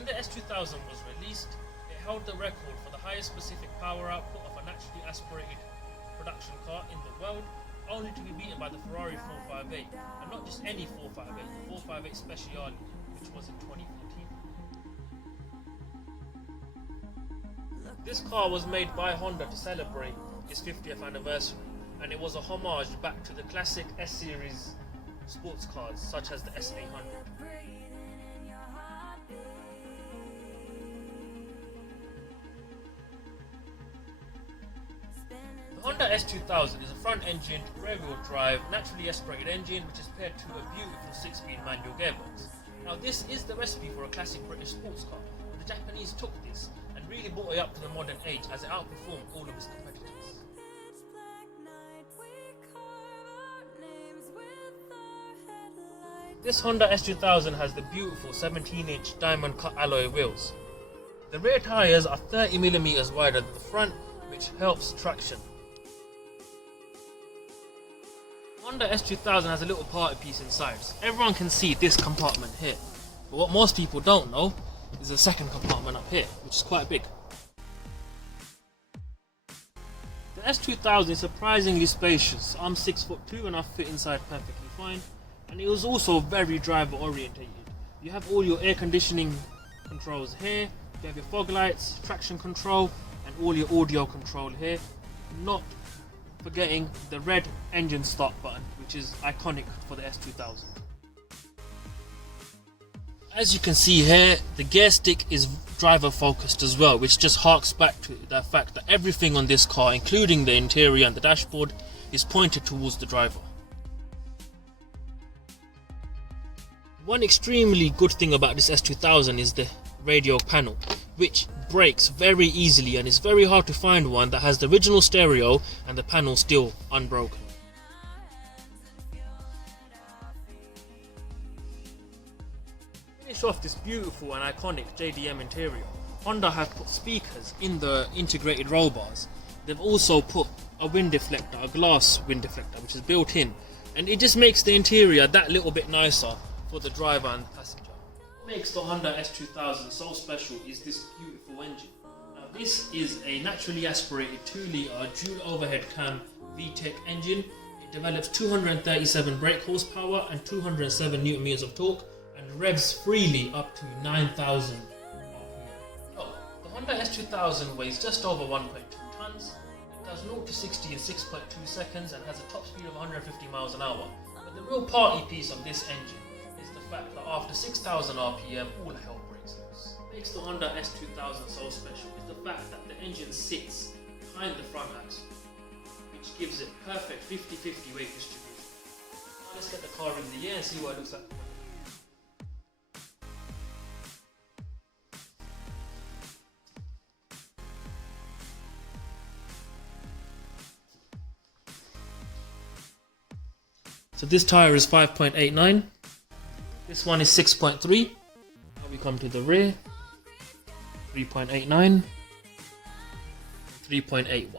When the S2000 was released, it held the record for the highest specific power output of a naturally aspirated production car in the world, only to be beaten by the Ferrari 458, and not just any 458, the 458 Speciale, which was in 2014. This car was made by Honda to celebrate its 50th anniversary, and it was a homage back to the classic S-Series sports cars such as the S800. The Honda S2000 is a front-engined, rear-wheel drive, naturally aspirated engine which is paired to a beautiful 6-speed manual gearbox. Now this is the recipe for a classic British sports car, but the Japanese took this and really brought it up to the modern age as it outperformed all of its competitors. This Honda S2000 has the beautiful 17-inch diamond cut alloy wheels. The rear tyres are 30mm wider than the front, which helps traction. Honda S2000 has a little party piece inside, so everyone can see this compartment here. But what most people don't know is the second compartment up here, which is quite big. The S2000 is surprisingly spacious. I'm 6'2" and I fit inside perfectly fine. And it was also very driver orientated. You have all your air conditioning controls here, you have your fog lights, traction control, and all your audio control here. Not forgetting the red engine start button, which is iconic for the S2000. As you can see here, the gear stick is driver focused as well, which just harks back to the fact that everything on this car, including the interior and the dashboard, is pointed towards the driver. One extremely good thing about this S2000 is the radio panel, which breaks very easily, and it's very hard to find one that has the original stereo and the panel still unbroken. Finish off this beautiful and iconic JDM interior. Honda have put speakers in the integrated roll bars. They've also put a wind deflector, a glass wind deflector, which is built in, and it just makes the interior that little bit nicer for the driver and the passenger. What makes the Honda S2000 so special is this beautiful engine. Now this is a naturally aspirated 2-litre dual overhead cam VTEC engine. It develops 237 brake horsepower and 207 Nm of torque and revs freely up to 9,000 RPM. Oh, the Honda S2000 weighs just over 1.2 tons. It does 0 to 60 in 6.2 seconds and has a top speed of 150 miles an hour. But the real party piece of this engine the fact that after 6,000 RPM all hell breaks loose. What makes the Honda S2000 so special is the fact that the engine sits behind the front axle, which gives it perfect 50-50 weight distribution. Now let's get the car in the air and see what it looks like. So this tyre is 5.89. This one is 6.3. Now we come to the rear. 3.89. 3.81.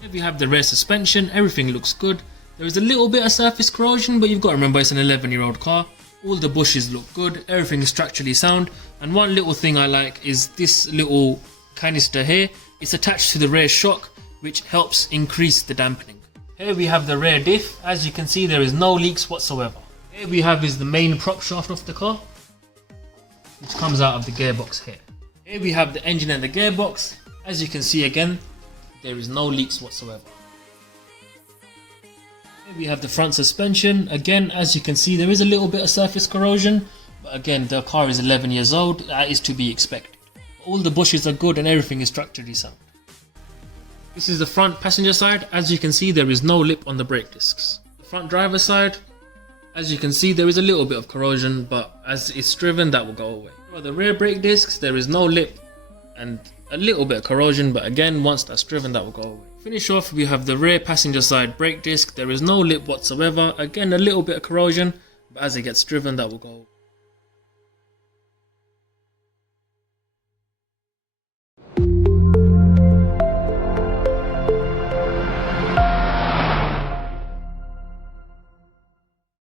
Here we have the rear suspension. Everything looks good. There is a little bit of surface corrosion, but you've got to remember it's an 11-year-old car. All the bushes look good. Everything is structurally sound. And one little thing I like is this little canister here. It's attached to the rear shock, which helps increase the dampening. Here we have the rear diff. As you can see, there is no leaks whatsoever. Here we have is the main prop shaft of the car, which comes out of the gearbox here. Here we have the engine and the gearbox. As you can see again, there is no leaks whatsoever. Here we have the front suspension. Again, as you can see, there is a little bit of surface corrosion, but again, the car is 11 years old. That is to be expected. All the bushes are good and everything is structurally sound. This is the front passenger side. As you can see, there is no lip on the brake discs. The front driver side, as you can see, there is a little bit of corrosion, but as it's driven, that will go away. For the rear brake discs, there is no lip and a little bit of corrosion, but again, once that's driven, that will go away. Finish off, we have the rear passenger side brake disc. There is no lip whatsoever. Again, a little bit of corrosion, but as it gets driven, that will go away.